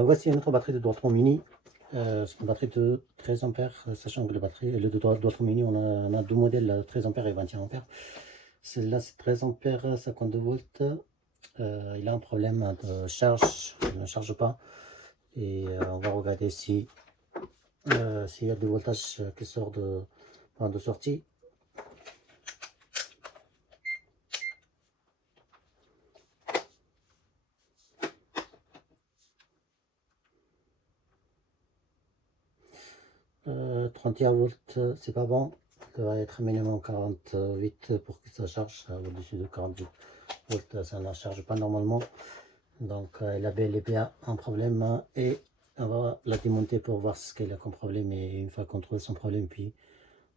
Voici une autre batterie de Dualtron Mini. C'est une batterie de 13 ampères, sachant que le Dualtron Mini, on a deux modèles, 13 ampères et 21 ampères. Celle-là, c'est 13 ampères, 52 volts. Il a un problème de charge, il ne charge pas. Et on va regarder si s'il y a du voltage qui sort de sortie. Euh, 31 volts, c'est pas bon. Ça va être minimum 48 pour que ça charge. Au-dessus de 48 volts, ça ne charge pas normalement. Donc elle a bel et bien un problème et on va la démonter pour voir ce qu'elle a comme problème. Et une fois qu'on trouve son problème, puis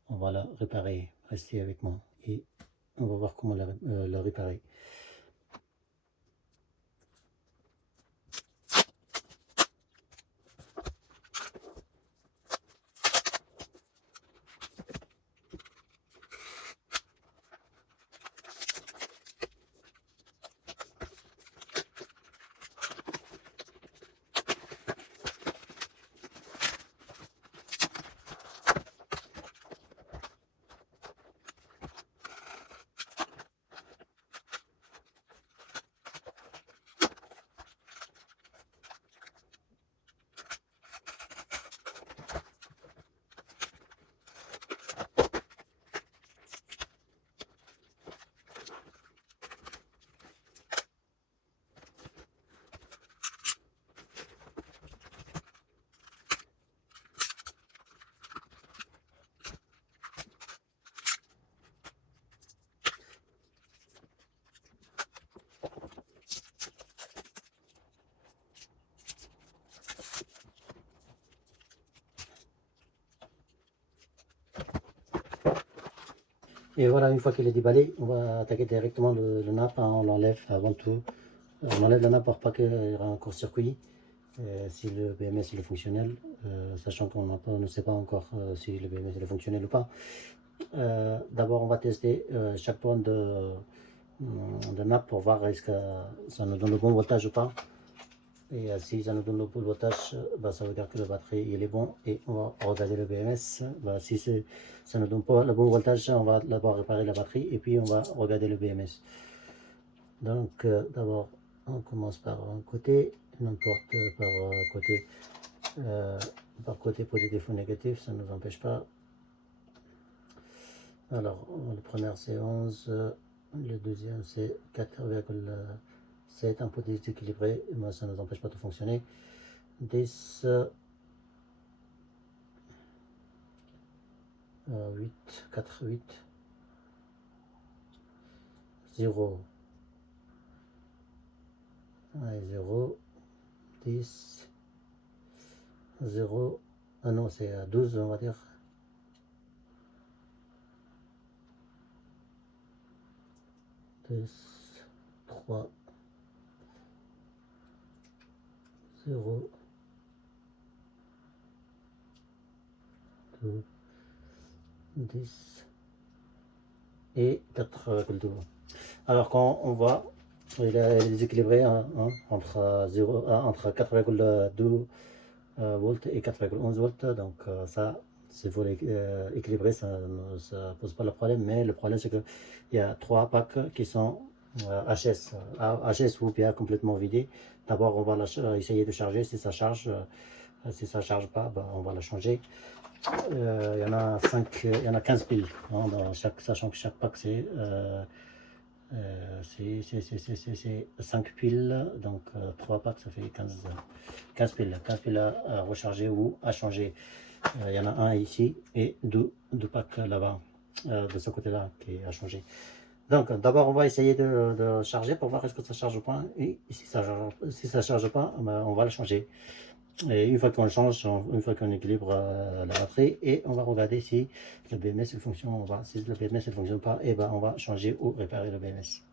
on va la réparer. Restez avec moi et on va voir comment la réparer. Et voilà, une fois qu'il est déballé, on va attaquer directement le nappe. On l'enlève avant tout. On enlève la nappe pour pas qu'il y aura un court-circuit. Si le BMS il est fonctionnel, sachant qu'on ne sait pas encore si le BMS il est fonctionnel ou pas. D'abord, on va tester chaque point de nappe pour voir est-ce que ça nous donne le bon voltage ou pas. Et si ça nous donne le bon voltage, ça veut dire que la batterie il est bon et on va regarder le BMS. Si ça ne donne pas le bon voltage, on va d'abord réparer la batterie et puis on va regarder le BMS. Donc d'abord on commence par un côté, n'importe par côté positif ou négatif, ça ne nous empêche pas. Alors le premier c'est 11, le deuxième c'est 4,7, un peu déséquilibré, mais ça ne nous empêche pas de fonctionner. 10, 8, 4, 8, 0, 0, 10, 0, ah non c'est 12 on va dire. 10, 3, 0, 2, 10 et 4,2. Alors quand on voit, il est déséquilibré entre entre 4,2 volts et 4,11 volts. Donc ça, s'il faut équilibrer, ça ne pose pas le problème. Mais le problème, c'est qu'il y a 3 packs qui sont HS ou bien complètement vidés. D'abord, on va essayer de charger. Si ça charge, si ça charge pas, on va la changer. Il y en a 5, il y en a 15 piles dans sachant que chaque pack c'est 5 piles, donc 3 packs ça fait 15 piles, à recharger ou à changer. Il y en a un ici et deux packs là-bas, de ce côté-là qui est à changer. Donc d'abord on va essayer de charger pour voir est-ce que ça charge ou pas, et si ça charge pas, on va le changer. Et une fois qu'on change, une fois qu'on équilibre la batterie, et on va regarder si le BMS il fonctionne. Si le BMS ne fonctionne pas, et on va changer ou réparer le BMS.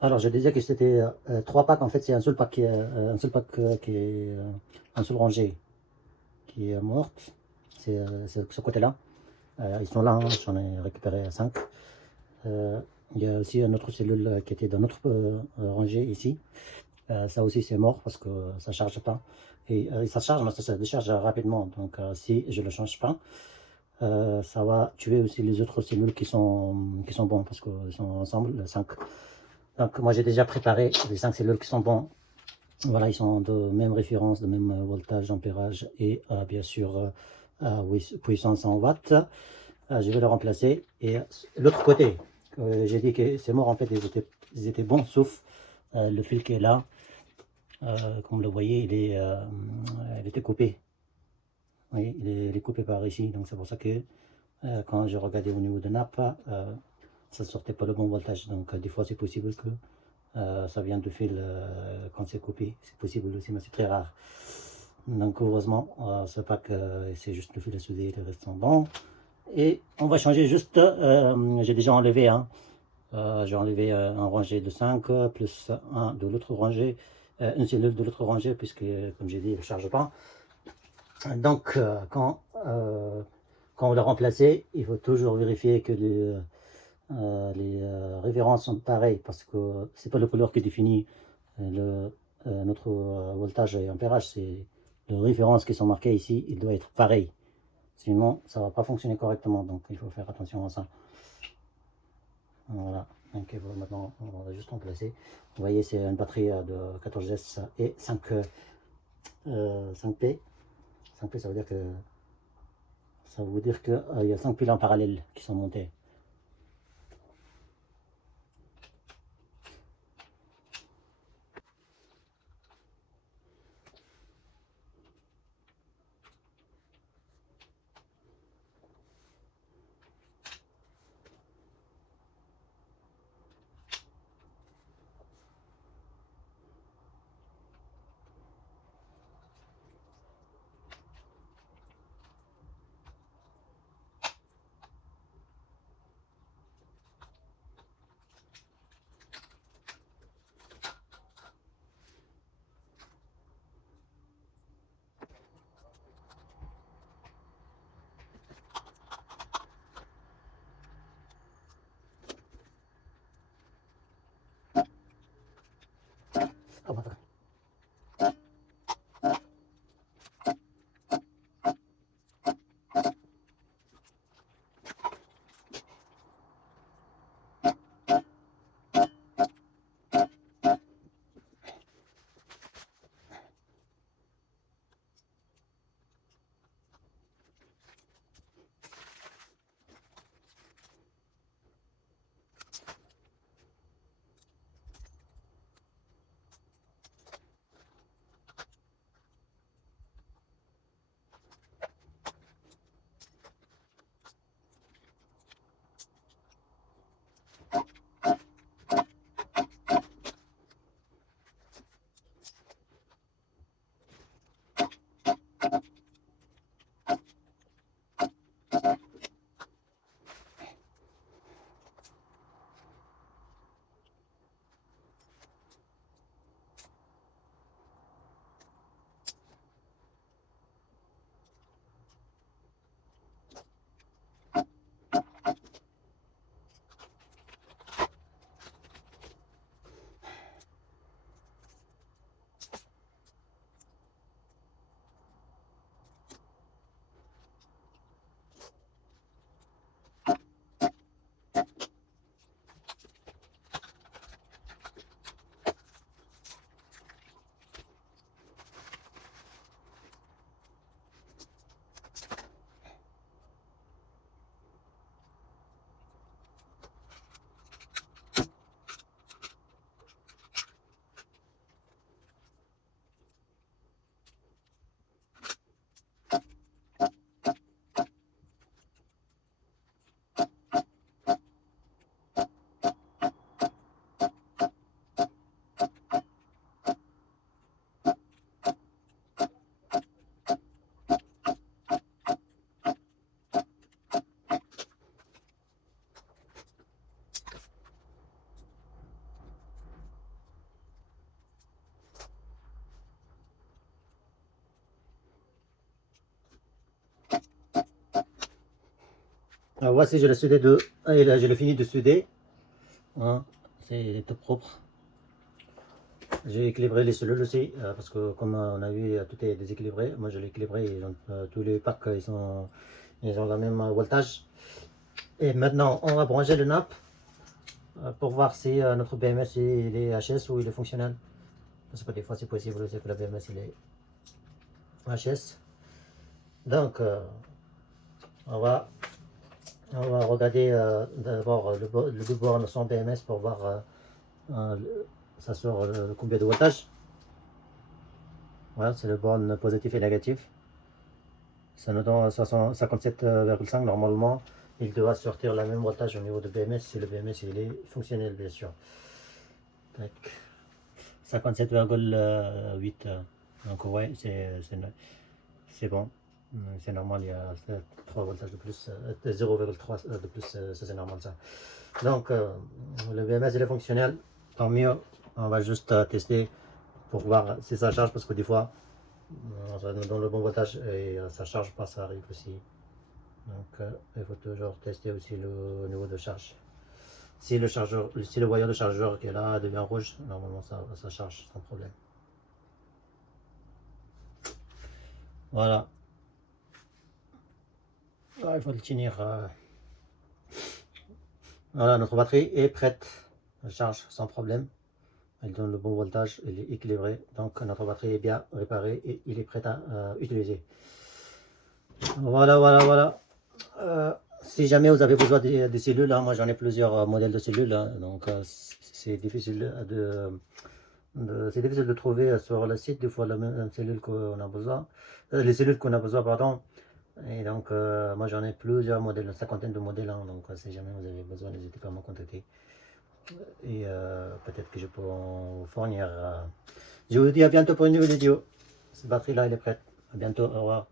Alors je disais que c'était 3 packs. En fait, c'est un seul pack qui est un seul rangée qui est morte. C'est ce côté-là. Ils sont là, hein, j'en ai récupéré 5. Il y a aussi une autre cellule qui était dans notre rangée ici. Ça aussi c'est mort parce que ça charge pas. Et ça charge, mais ça se décharge rapidement. Donc si je le change pas, ça va tuer aussi les autres cellules qui sont bons parce qu'ils sont ensemble, les 5. Donc moi j'ai déjà préparé les 5 cellules qui sont bons. Voilà, ils sont de même référence, de même voltage, ampérage et bien sûr oui, puissance en watts. Je vais le remplacer. Et l'autre côté, j'ai dit que c'est mort, en fait, ils étaient bons, sauf le fil qui est là. Comme vous le voyez, il était coupé. Oui, il est coupé par ici. Donc c'est pour ça que quand je regardais au niveau de nappe, ça ne sortait pas le bon voltage. Donc des fois, c'est possible que ça vient de fil quand c'est coupé. C'est possible aussi, mais c'est très rare. Donc heureusement, c'est pas que c'est juste le fil à souder, les restes sont bons. Et on va changer juste, j'ai déjà enlevé, hein, j'ai enlevé un rangé de 5 plus un de l'autre rangée, une cellule de l'autre rangée, puisque comme j'ai dit, il ne charge pas. Donc quand on l'a remplacé, il faut toujours vérifier que les références sont pareilles, parce que c'est pas le couleur qui définit notre voltage et ampérage, c'est les références qui sont marquées ici, il doit être pareil. Sinon, ça ne va pas fonctionner correctement, donc il faut faire attention à ça. Voilà, donc maintenant, on va juste remplacer. Vous voyez, c'est une batterie de 14S et 5P. 5P, ça veut dire que il y a 5 piles en parallèle qui sont montées. Ah, voilà. Alors voici, je l'ai soudé je l'ai fini de souder. Hein, c'est tout propre. J'ai équilibré les cellules aussi, parce que comme on a vu, tout est déséquilibré. Moi, je l'ai équilibré. Tous les packs, ils ont le même voltage. Et maintenant, on va brancher le nappe pour voir si notre BMS il est HS ou il est fonctionnel. Parce que des fois, c'est possible aussi que le BMS il est HS. Donc, on va regarder d'abord le deux bornes sans BMS pour voir ça sort combien de voltage. Voilà, c'est le borne positif et négatif. Ça nous donne 57,5 normalement. Il doit sortir la même voltage au niveau de BMS si le BMS il est fonctionnel, bien sûr. 57,8. Donc ouais, c'est bon. C'est normal, il y a 3 voltages de plus, 0,3 de plus, ça c'est normal ça. Donc le BMS il est fonctionnel, tant mieux. On va juste tester pour voir si ça charge parce que des fois ça nous donne le bon voltage et ça charge pas, ça arrive aussi. Donc il faut toujours tester aussi le niveau de charge. Si le voyant de chargeur qui est là devient rouge, normalement ça charge sans problème. Voilà. Ah, il faut le tenir. Voilà, notre batterie est prête. Elle charge sans problème. Elle donne le bon voltage, elle est équilibrée. Donc notre batterie est bien réparée et il est prêt à utiliser. Voilà. Si jamais vous avez besoin des cellules, hein, moi j'en ai plusieurs modèles de cellules, hein, donc c'est difficile c'est difficile de trouver sur le site des fois la même cellule qu'on a besoin, les cellules qu'on a besoin, pardon. Et donc moi j'en ai plusieurs modèles, une cinquantaine de modèles, hein, donc si jamais vous avez besoin, n'hésitez pas à me contacter. Et peut-être que je peux en fournir. Je vous dis à bientôt pour une nouvelle vidéo. Cette batterie là elle est prête. À bientôt, au revoir.